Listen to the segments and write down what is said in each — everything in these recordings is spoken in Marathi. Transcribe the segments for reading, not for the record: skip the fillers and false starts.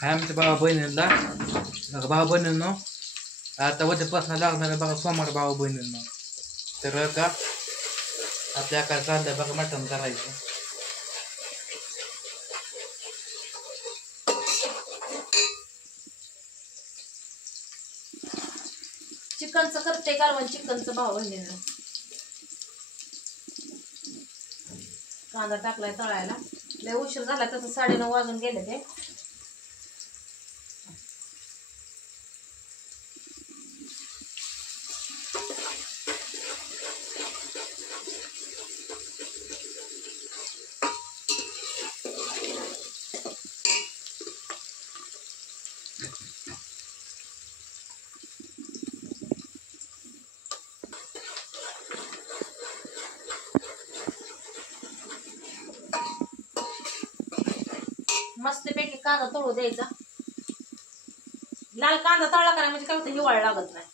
हाय आमच्या भावा बहिणींना बघा भाऊ बहिणींनो आता उद्यापासून लागणार आहे बघा सोमवार भाऊ बहिणींनो तर का आपल्या काय चाललंय बघा मटण करायचं. चिकनचं करते कालवण चिकनचं भाऊ बहिणीनं. कांदा टाकलाय तळायला लय उशीर झाला तसं 9:30 वाजून गेले ते. मस्तपैकी कांदा तळू द्यायचा. लाल कांदा तळला करा म्हणजे काय होतं हिवाळा लागत नाही.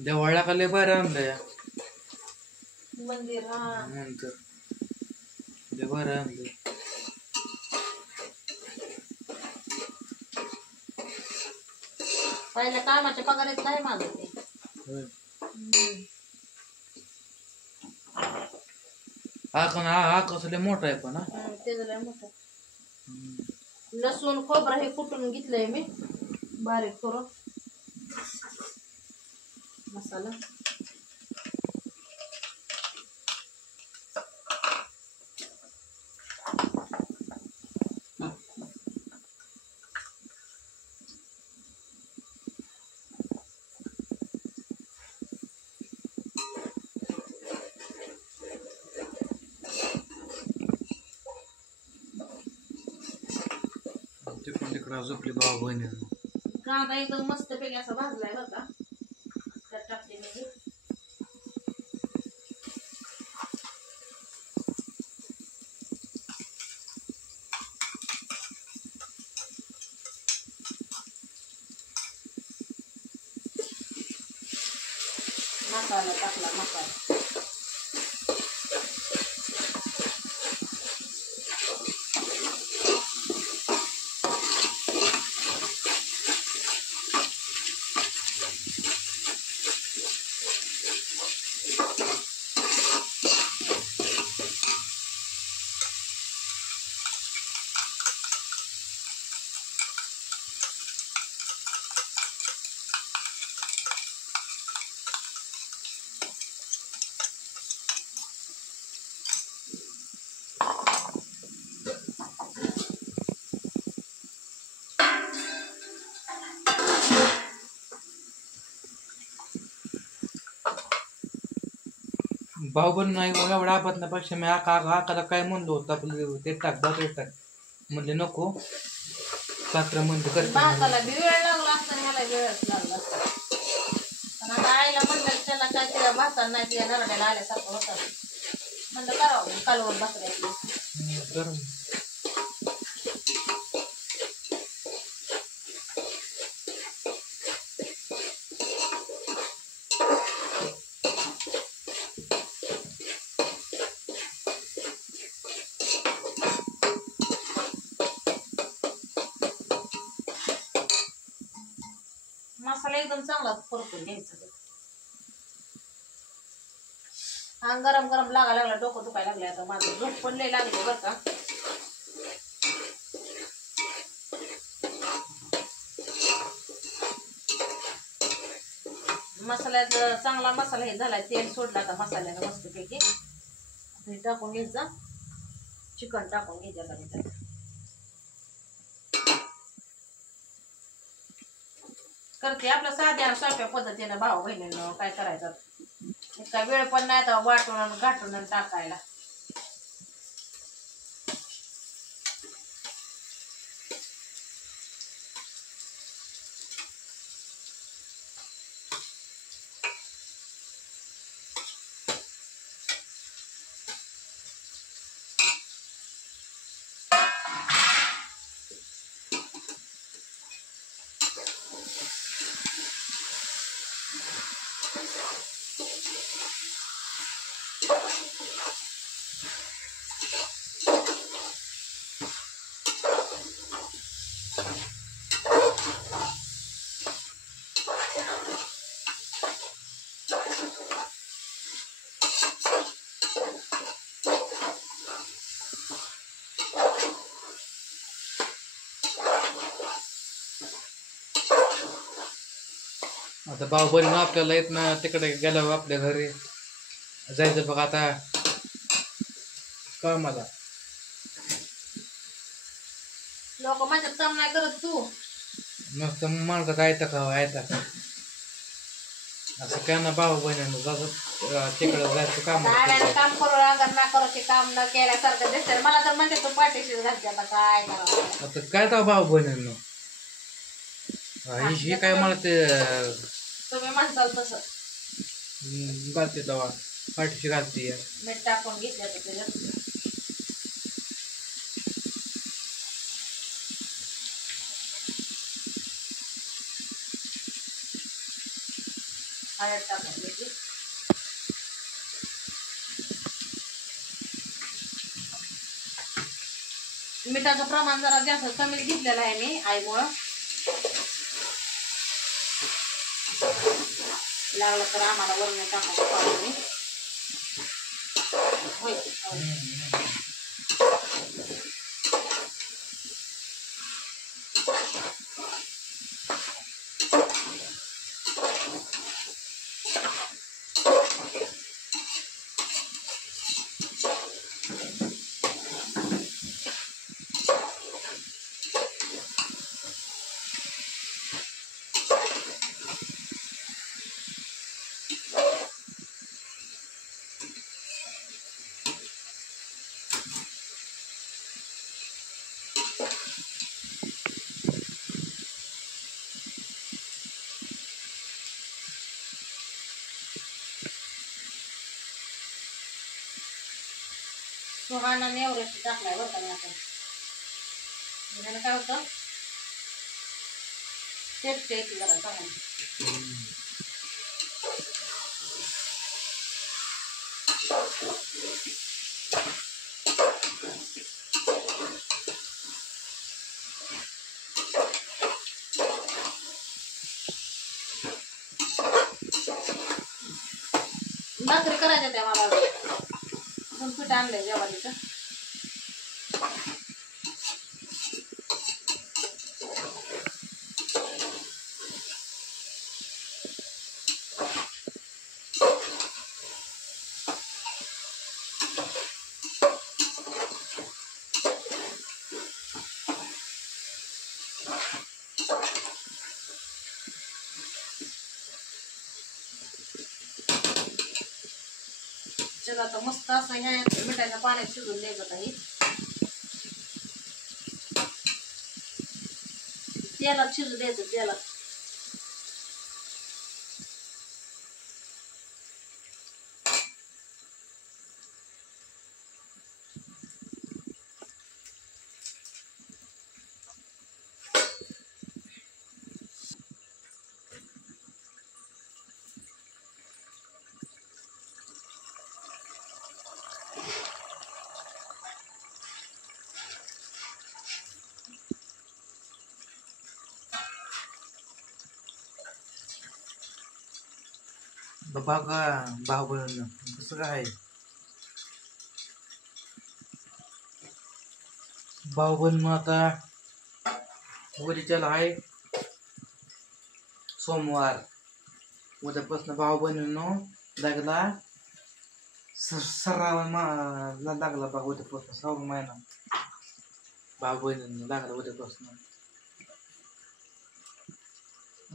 देवाळा का लय बरं आणलंय मंदिर हा नंतर लय बरं आणलंय. पहिल्या कामाच्या पगारात नाही माझं ते. हा कसं लय मोठा आहे पण ते लय मोठं. लसूण खोबरं हे कुटून घेतलंय मी बारीक करून. मसाला तिकडं झोपली भाऊ बहिणींनो. कांदा एकदम मस्त पैकी असा भाजलाय बरं का. त्यात टाकते मी मसाला टाकला. मसाला भाऊ बहिण नाही एवढा आपल्यापेक्षा मी आकाला काय म्हणलो होतं आपलं ते टाक ते टाक म्हणले नको साखर म्हणजे करते. भाताला बी वेळ लागला असता ह्याला वेळच लागला असता. पण आता आईला म्हणलं त्याला काय त्या भाताला नाही त्या नरड्याला आल्यासारखं होतं म्हणलं करावं कालवण भाकऱ्याची. गरम मसाला एकदम चांगला परतून घ्यायचा. हा गरम गरम लागायला लागला. डोकं दुखायला लागले आता माझं. झोप पण लय लागली बरं का. मसाल्यात चांगला मसाला हे झालाय. तेल सोडला आता मसाल्यानं मस्तपैकी. हे टाकून घ्यायचं. चिकन टाकून घ्यायचं. करते आपल्या साध्या सोप्या पद्धतीनं भाऊ बहिणीनं काय करायचं. इतका वेळ पण नाही तर वाटून घाटून टाकायला. आता भाऊ बहीण आपल्याला येत ना तिकडे गेल्यावर आपल्या घरी जायचं बघ आता कामाला. लोक माझ्यात काम नाही करत तू. मस्त माणसात आयता का आयता असं काय ना भाऊ बहिणीनं तिकडं जायचं काम. दाड्याने काम करू लागत ना करू ते काम न केल्यासारखं दिसतंय मला तर म्हणते तू पाठीशी घालते आता काय करावं. आता काय तर भाऊ बहिणीनं हे काय मला ते तुम्ही म्हणताल तसं घालते तेव्हा पाठीशी घालते. मीठ टाकून घेतलं तर तुझ्या हळद टाकून घ्यायची. मिठाचं प्रमाण जरा जास्त कमी घेतलेलं आहे मी आईमुळं. लागलं तर आम्हाला वरून टाकायचं पाणी होय. सुहानाने एव्हरेस्ट टाकलाय बरं का मी आता. त्यानं काय होतं टेस्ट येते जरा चांगली. भाकरी करायच्या त्या मला अजून पीठ आणलंय ज्वारीचं. चला आता मस्त असं ह्या मिठाच्या पाण्यात शिजून द्यायचं काही तेलात शिजू द्यायचं. तेलात बघा भाऊ बहिणीनं कसं काय भाऊ बहीण आता उद्याच्याला आहे सोमवार. उद्यापासून भाऊ बहिणीनं लागला लागला बघा उद्यापासून 6 महिना भाऊ बहिणीनं लागला उद्यापासून.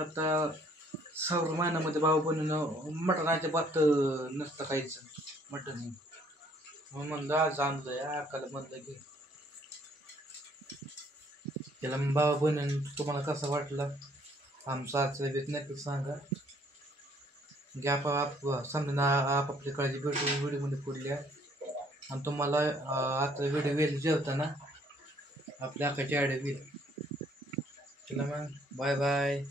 आता 6 महिन्यामध्ये भाऊ बहिणीनं मटणाच्या बात नसतं खायचं मटण. मग म्हणलं आज आणलंय अक्काला म्हणलं की त्याला भाऊ बहिणीनं तुम्हाला कसं वाटलं आमचं आजचं भेट नक्की सांगा. घ्या समजा आपापली काळजी भेटू व्हिडिओमध्ये पुढल्या. आणि तुम्हाला आता व्हिडिओ वेळ जेवताना आपल्या अक्काची आयडिया होईल. चला मग बाय बाय.